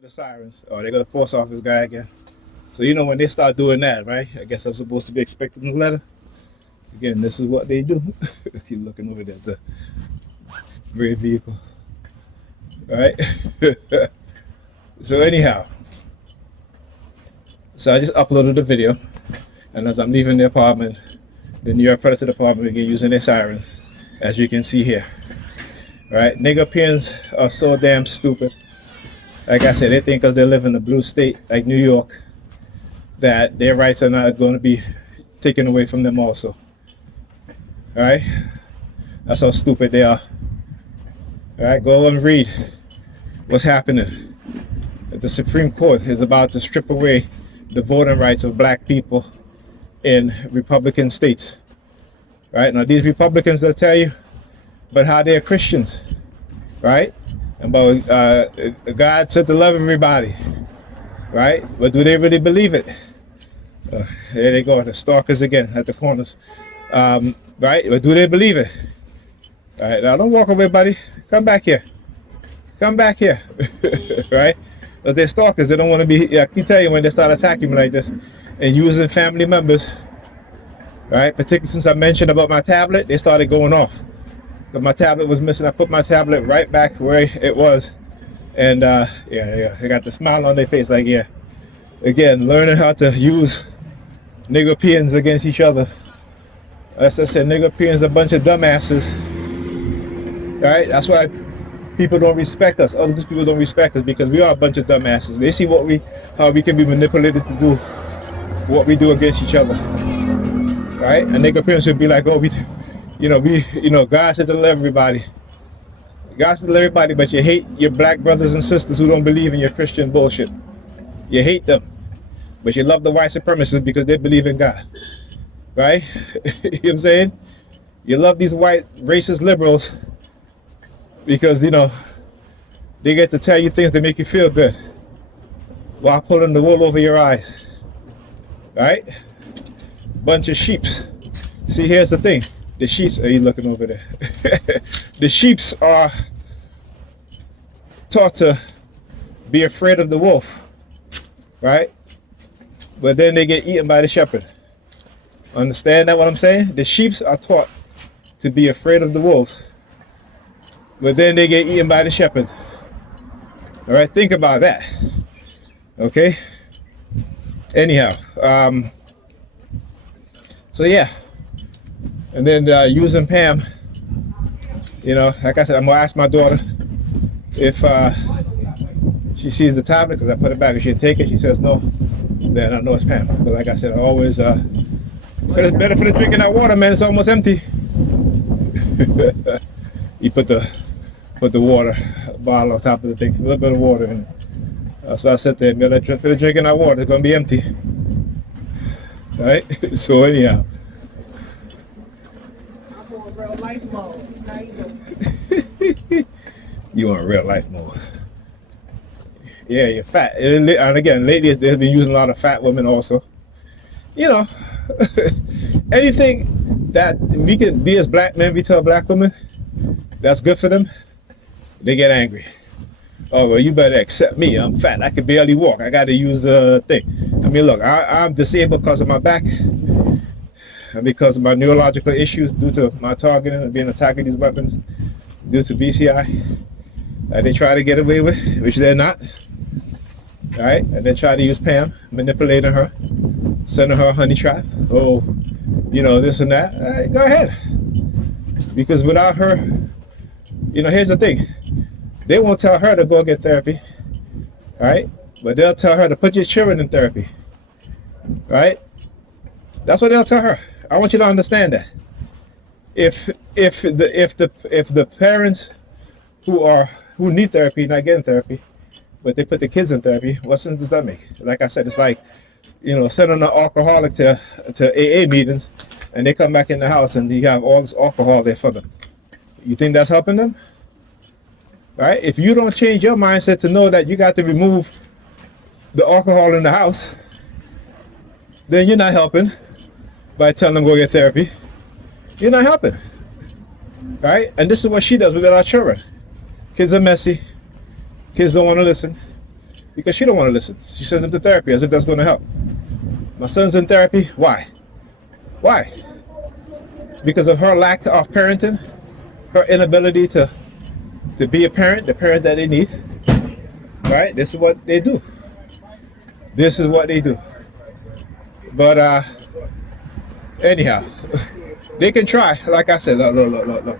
The sirens. Oh, they got a post office guy again. So you know when they start doing that, right? I guess I'm supposed to be expecting the letter. Again, this is what they do. If you're looking over there, the gray vehicle. All right. So anyhow, so I just uploaded the video, and as I'm leaving the apartment, the New York Predator Department again using their sirens, as you can see here. All right, nigger are so damn stupid. Like I said, they think because they live in a blue state like New York that their rights are not going to be taken away from them also. All right, that's how stupid they are. All right, go and read what's happening. The Supreme Court is about to strip away the voting rights of black people in Republican states. Right now, these Republicans, they'll tell you, but how they're Christians, right? About God said to love everybody, right? But do they really believe it? There they go, the stalkers again at the corners, right? But do they believe it? All right, now don't walk away, buddy. Come back here. Come back here, right? But they're stalkers. They don't want to be. I can tell you when they start attacking me like this and using family members, right? Particularly since I mentioned about my tablet, they started going off. But my tablet was missing. I put my tablet right back where it was, and yeah, they got the smile on their face, like yeah. Again, learning how to use nigger against each other. As I said, nigger are a bunch of dumbasses. Right? That's why people don't respect us. Other people don't respect us because we are a bunch of dumbasses. They see how we can be manipulated to do what we do against each other. Right? And nigger should be like, oh, God said to love everybody. God said to love everybody, but you hate your black brothers and sisters who don't believe in your Christian bullshit. You hate them, but you love the white supremacists because they believe in God. Right? You know what I'm saying? You love these white racist liberals because, they get to tell you things that make you feel good while pulling the wool over your eyes. Right? Bunch of sheeps. See, here's the thing. The sheeps, are you looking over there? The sheeps are taught to be afraid of the wolf, right? But then they get eaten by the shepherd. Understand that what I'm saying? The sheeps are taught to be afraid of the wolves, but then they get eaten by the shepherd. All right, think about that. Okay. Anyhow, so yeah. And then using Pam, like I said, I'm gonna ask my daughter if she sees the tablet because I put it back. If she take it, she says no, then I know it's Pam. But like I said, I always better for the drinking that water, man. It's almost empty. You put the water bottle on top of the thing, a little bit of water in it. So I said there, for the drinking that water, it's gonna be empty. All right. So anyhow. Real life mode. How you doing? You want real life mode. Yeah, you're fat. And again, lately they've been using a lot of fat women also. Anything that we can be as black men, we tell black women, that's good for them, they get angry. Oh, well, you better accept me. I'm fat. I can barely walk. I got to use a thing. I mean, look, I'm disabled because of my back. And because of my neurological issues due to my targeting and being attacked with these weapons due to BCI that they try to get away with, which they're not. All right, and they try to use Pam, manipulating her, sending her a honey trap. Oh, this and that. All right, go ahead. Because without her, here's the thing. They won't tell her to go get therapy, all right? But they'll tell her to put your children in therapy, right? That's what they'll tell her. I want you to understand that. If the parents who need therapy not getting therapy, but they put the kids in therapy, what sense does that make? Like I said, it's like sending an alcoholic to AA meetings, and they come back in the house and you have all this alcohol there for them. You think that's helping them? Right? If you don't change your mindset to know that you got to remove the alcohol in the house, then you're not helping. By telling them go get therapy, you're not helping, right? And this is what she does with our children. Kids are messy. Kids don't want to listen. because she don't want to listen. She sends him to therapy as if that's going to help. My son's in therapy. Why? Why? Because of her lack of parenting, her inability to be a parent, the parent that they need. Right? This is what they do. This is what they do. But anyhow, they can try. Like I said, look.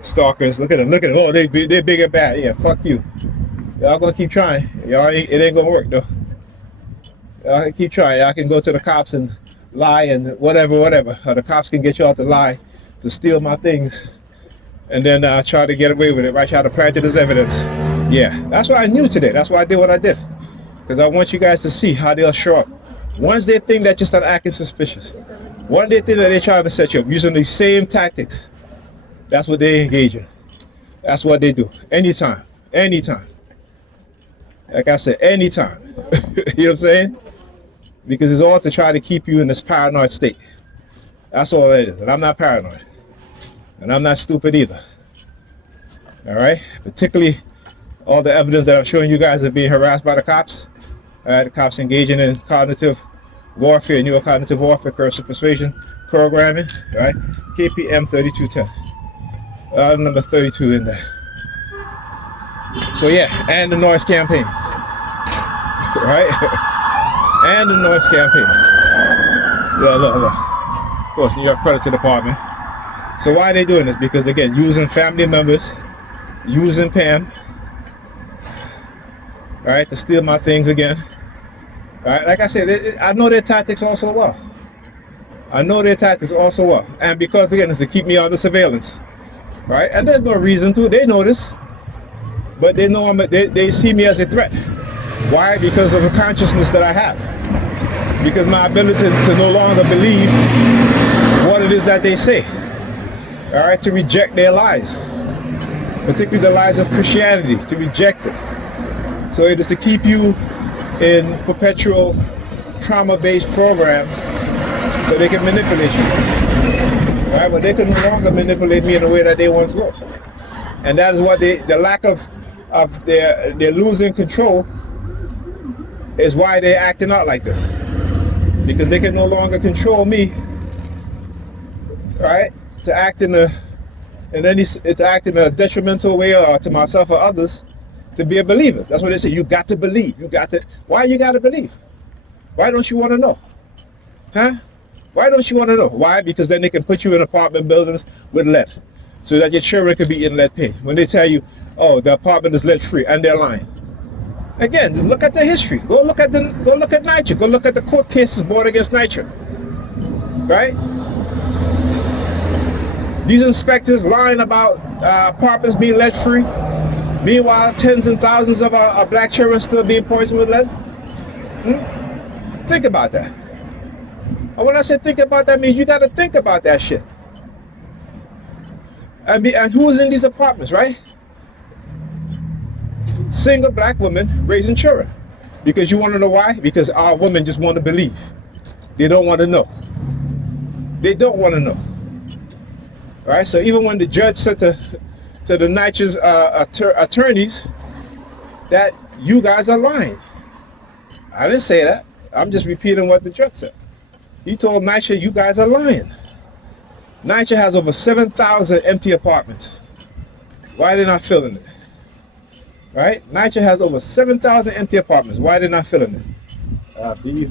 Stalkers, look at them. Oh, they're big and bad. Yeah, fuck you. Y'all gonna keep trying. It ain't gonna work though. Y'all can keep trying. Y'all can go to the cops and lie and whatever. Or the cops can get y'all to lie, to steal my things, and then try to get away with it. Right? Try to plant it as evidence. Yeah, that's what I knew today. That's why I did what I did. Because I want you guys to see how they'll show up. Once they think that you start acting suspicious, once they think that they're trying to set you up using these same tactics, that's what they engage in. That's what they do. Anytime. Like I said, anytime. You know what I'm saying? Because it's all to try to keep you in this paranoid state. That's all it is. And I'm not paranoid. And I'm not stupid either. All right? Particularly all the evidence that I'm showing you guys of being harassed by the cops. The cops engaging in cognitive warfare, neurocognitive warfare, coercive persuasion, programming. Right? KPM 3210. Number 32 in there. So yeah, and the noise campaigns. Right? And the noise campaign. Look. Of course, New York Predators Department. So why are they doing this? Because again, using family members, using Pam, right, to steal my things again. Right? Like I said, I know their tactics also well. And because again, it's to keep me under surveillance. Right? And there's no reason to. They know this. But they know they see me as a threat. Why? Because of the consciousness that I have. Because my ability to no longer believe what it is that they say. All right, to reject their lies. Particularly the lies of Christianity, to reject it. So it is to keep you in perpetual trauma-based program so they can manipulate you. All right, but they can no longer manipulate me in the way that they once were. And that is what the lack of their losing control is why they're acting out like this. Because they can no longer control me, right? To act in a detrimental way or to myself or others, to be a believer. That's what they say. You got to believe. Why you got to believe? Why don't you want to know? Huh? Why don't you want to know? Why? Because then they can put you in apartment buildings with lead, so that your children could be in lead paint. When they tell you, oh, the apartment is lead free, and they're lying. Again, just look at the history. Go look at NYCHA. Go look at the court cases brought against NYCHA. Right? These inspectors lying about apartments being lead free. Meanwhile, tens and thousands of our black children still being poisoned with lead. Think about that. And when I say think about that, means you got to think about that shit. And who is in these apartments, right? Single black women raising children. Because you want to know why? Because our women just want to believe. They don't want to know. They don't want to know. All right. So even when the judge said to the NYCHA's attorneys that you guys are lying, I didn't say that. I'm just repeating what the judge said. He told NYCHA, you guys are lying. NYCHA has over 7,000 empty apartments. Why are they not filling it? Right? NYCHA has over 7,000 empty apartments. Why are they not filling it?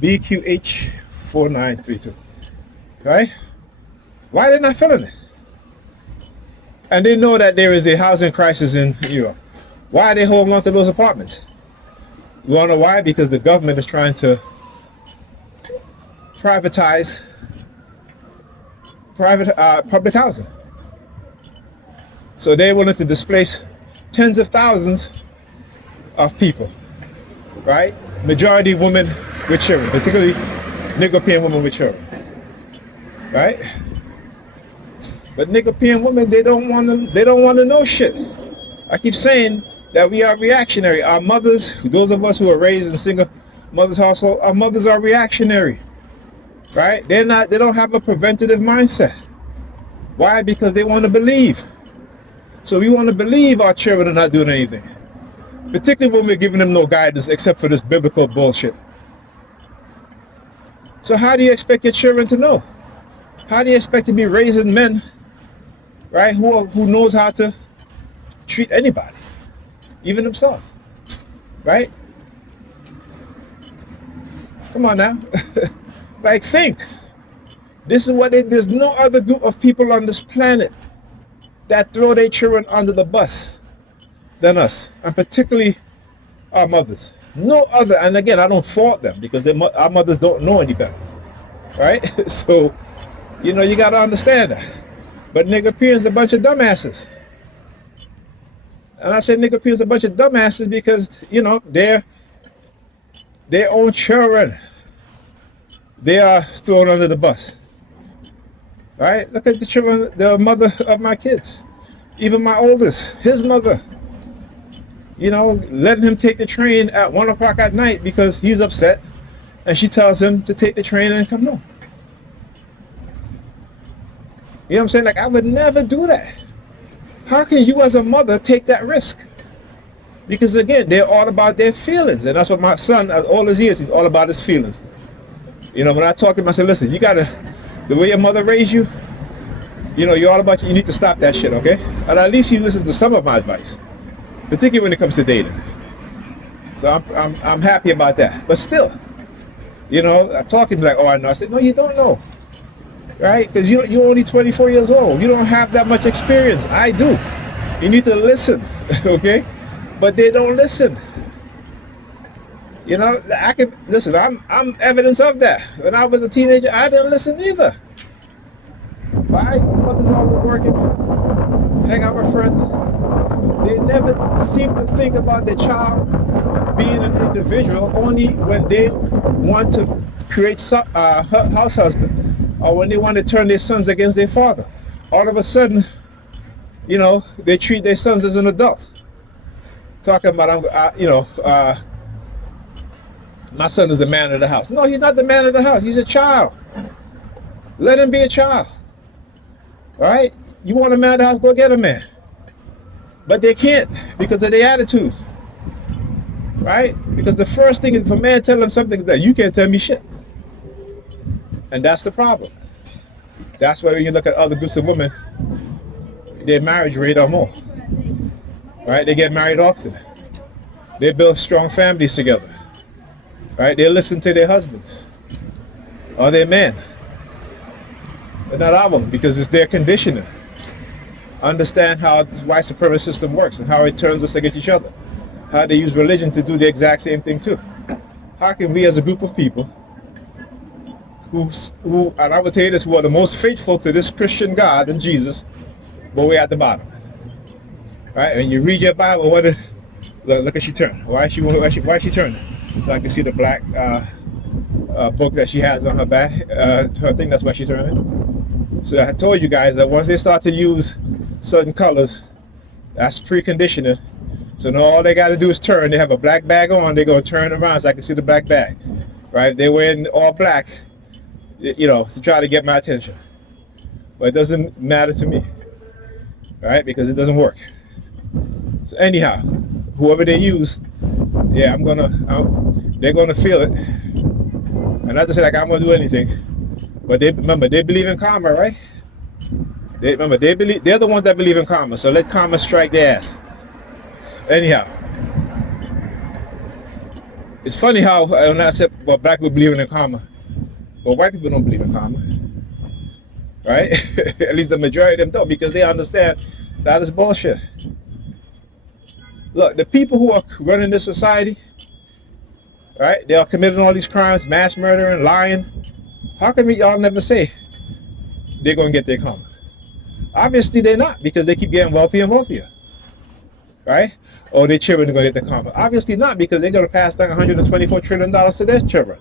BQH 4932. Right? Why are they not filling it? And they know that there is a housing crisis in Europe. Why are they holding on to those apartments? You want to know why? Because the government is trying to privatize public housing. So they're willing to displace tens of thousands of people, right? Majority women with children, particularly Nigerian women with children, right? But Nigerian women, they don't want to know shit. I keep saying that we are reactionary. Our mothers, those of us who are raised in single mothers' household, our mothers are reactionary, right? They don't have a preventative mindset. Why? Because they want to believe. So we want to believe our children are not doing anything, particularly when we're giving them no guidance except for this biblical bullshit. So how do you expect your children to know? How do you expect to be raising men, right, who knows how to treat anybody, even himself, right? Come on now. Like, think. This is what there's no other group of people on this planet that throw their children under the bus than us, and particularly our mothers. No other, and again, I don't fault them because our mothers don't know any better, right? So, you know, you got to understand that. But nigga P is a bunch of dumbasses. And I say nigga P is a bunch of dumbasses because, you know, they're their own children, they are thrown under the bus. Right? Look at the children, the mother of my kids. Even my oldest, his mother. You know, letting him take the train at 1 o'clock at night because he's upset. And she tells him to take the train and come home. You know what I'm saying? Like, I would never do that. How can you as a mother take that risk? Because again, they're all about their feelings. And that's what my son, as old as he is, he's all about his feelings. You know, when I talk to him, I say, listen, you gotta, the way your mother raised you, you know, you're all about you need to stop that shit, okay? And at least you listen to some of my advice, particularly when it comes to dating. So I'm happy about that. But still, you know, I talk to him like, oh, I know. I said, no, you don't know, right? Because you're only 24 years old. You don't have that much experience. I do. You need to listen, okay? But they don't listen. You know, I can listen. I'm evidence of that. When I was a teenager, I didn't listen either. My mother's always working, hang out with friends. They never seem to think about their child being an individual only when they want to create house husband, or when they want to turn their sons against their father. All of a sudden, you know, they treat their sons as an adult. Talking about, my son is the man of the house. No, he's not the man of the house. He's a child. Let him be a child. All right? You want a man of the house, go get a man. But they can't because of their attitude. Right? Because the first thing, if a man tell them something, is that you can't tell me shit. And that's the problem. That's why when you look at other groups of women, their marriage rate are more. Right? They get married often. They build strong families together. Right? They listen to their husbands or their men. But not our women, because it's their conditioning. Understand how this white supremacist system works and how it turns us against each other. How they use religion to do the exact same thing too. How can we as a group of people who and I will tell you this, who are the most faithful to this Christian God and Jesus, but we're at the bottom. Right? And you read your Bible, look at she turn. Why is she turning? So I can see the black book that she has on her back. Her thing, that's why she's turning. So I told you guys that once they start to use certain colors, that's preconditioning. So now all they got to do is turn. They have a black bag on. They're going to turn around so I can see the black bag. Right? They're wearing all black, you know, to try to get my attention. But it doesn't matter to me. Right? Because it doesn't work. So anyhow, whoever they use, yeah, they're gonna feel it. And not to say like I'm gonna do anything, but they believe in karma, right? They're the ones that believe in karma. So let karma strike their ass. Anyhow, it's funny how when I said, well, black people believe in karma, but white people don't believe in karma, right? At least the majority of them don't, because they understand that is bullshit. Look, the people who are running this society, right? They are committing all these crimes, mass murder and lying. How come y'all never say they're going to get their karma? Obviously they're not, because they keep getting wealthier and wealthier, right? Or their children are going to get their karma. Obviously not, because they're going to pass down $124 trillion to their children,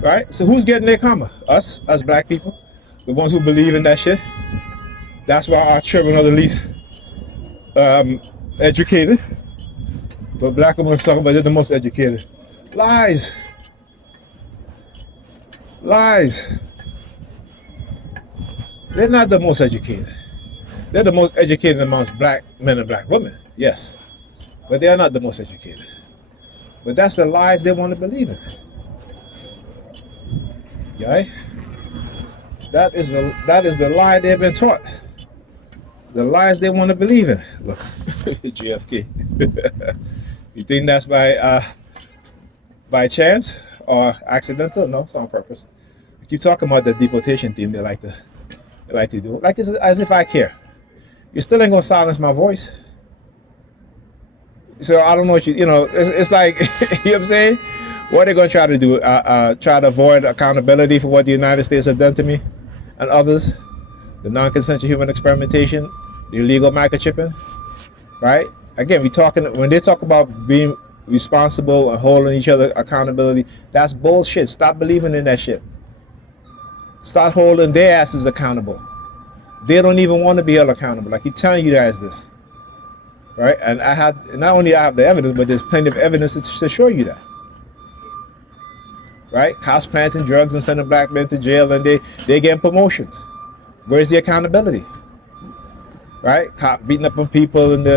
right? So who's getting their karma? Us, as black people, the ones who believe in that shit. That's why our children are the least educated. But black women talking about they're the most educated. Lies. Lies. They're not the most educated. They're the most educated amongst black men and black women, yes. But they are not the most educated. But that's the lies they want to believe in. Right? That is the lie they've been taught. The lies they want to believe in. Look, JFK. You think that's by chance or accidental? No, it's on purpose. I keep talking about the deportation theme. They like to do, like it's as if I care. You still ain't gonna silence my voice. So I don't know what it's like. You know what I'm saying? What are they gonna try to do? Try to avoid accountability for what the United States has done to me and others? The non-consensual human experimentation, the illegal microchipping, right? Again, when they talk about being responsible and holding each other accountability, that's bullshit. Stop believing in that shit. Start holding their asses accountable. They don't even want to be held accountable. I keep telling you guys this, right? And not only I have the evidence, but there's plenty of evidence to show you that, right? Cops planting drugs and sending black men to jail, and they getting promotions. Where's the accountability? Right? Cop beating up on people and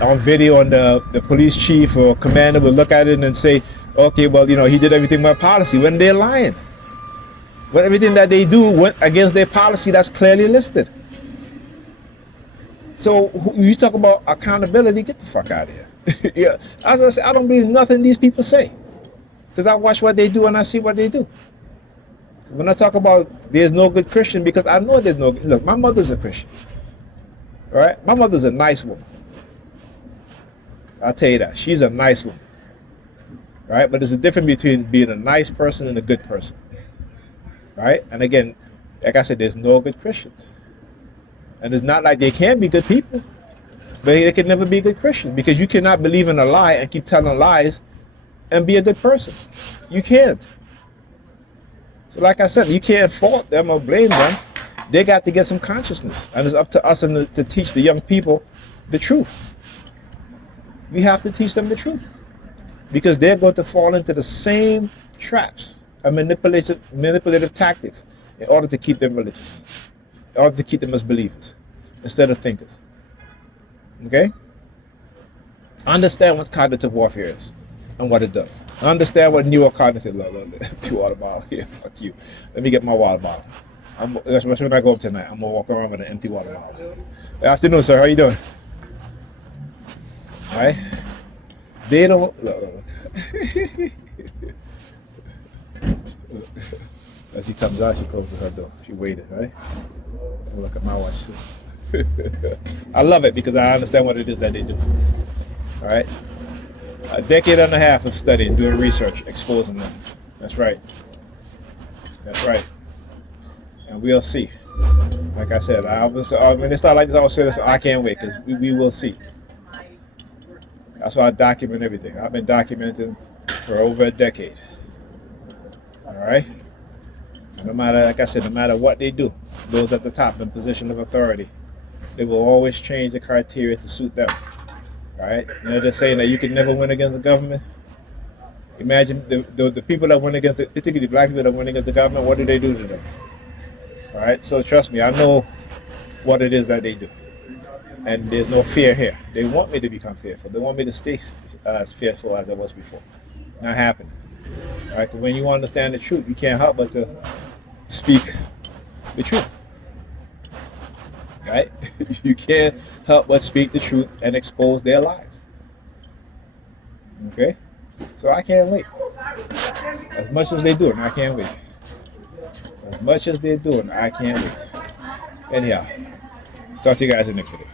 on video, and the police chief or commander will look at it and say, okay, well, he did everything by policy, when they're lying. When everything that they do went against their policy that's clearly listed. So you talk about accountability, get the fuck out of here. Yeah, as I say, I don't believe nothing these people say, because I watch what they do and I see what they do. So when I talk about there's no good Christian, because I know there's no good. Look, my mother's a Christian. All right? My mother's a nice woman. I'll tell you that. She's a nice woman. Right? But there's a difference between being a nice person and a good person. Right? And again, like I said, there's no good Christians. And it's not like they can be good people, but they can never be good Christians, because you cannot believe in a lie and keep telling lies and be a good person. You can't. So like I said, you can't fault them or blame them. They got to get some consciousness, and it's up to us to teach the young people the truth. We have to teach them the truth, because they're going to fall into the same traps and manipulative tactics in order to keep them religious, in order to keep them as believers instead of thinkers. Okay? Understand what cognitive warfare is and what it does. Understand what neurocognitive two water bottle here. Fuck you. Let me get my water bottle. That's when I go up tonight. I'm gonna walk around with an empty water bottle. Good afternoon, sir. How you doing? All right. They don't look. As she comes out, she closes her door. She waited, right? Look at my watch. I love it because I understand what it is that they do. All right. A decade and a half of studying, doing research, exposing them. That's right. That's right. And we'll see. Like I said, when they start like this, I always say this, I can't wait, because we will see. That's why I document everything. I've been documenting for over a decade. All right? No matter, like I said, no matter what they do, those at the top in position of authority, they will always change the criteria to suit them. All right? They're saying that you can never win against the government. Imagine the people that win against, particularly the black people that win against the government, what do they do to them? All right, so trust me, I know what it is that they do, and there's no fear here. They want me to become fearful. They want me to stay as fearful as I was before. Not happening. All right, when you understand the truth, you can't help but to speak the truth. Right? You can't help but speak the truth and expose their lies. Okay? So I can't wait. As much as they do it, I can't wait. As much as they're doing, I can't wait. Anyhow, talk to you guys in the next video.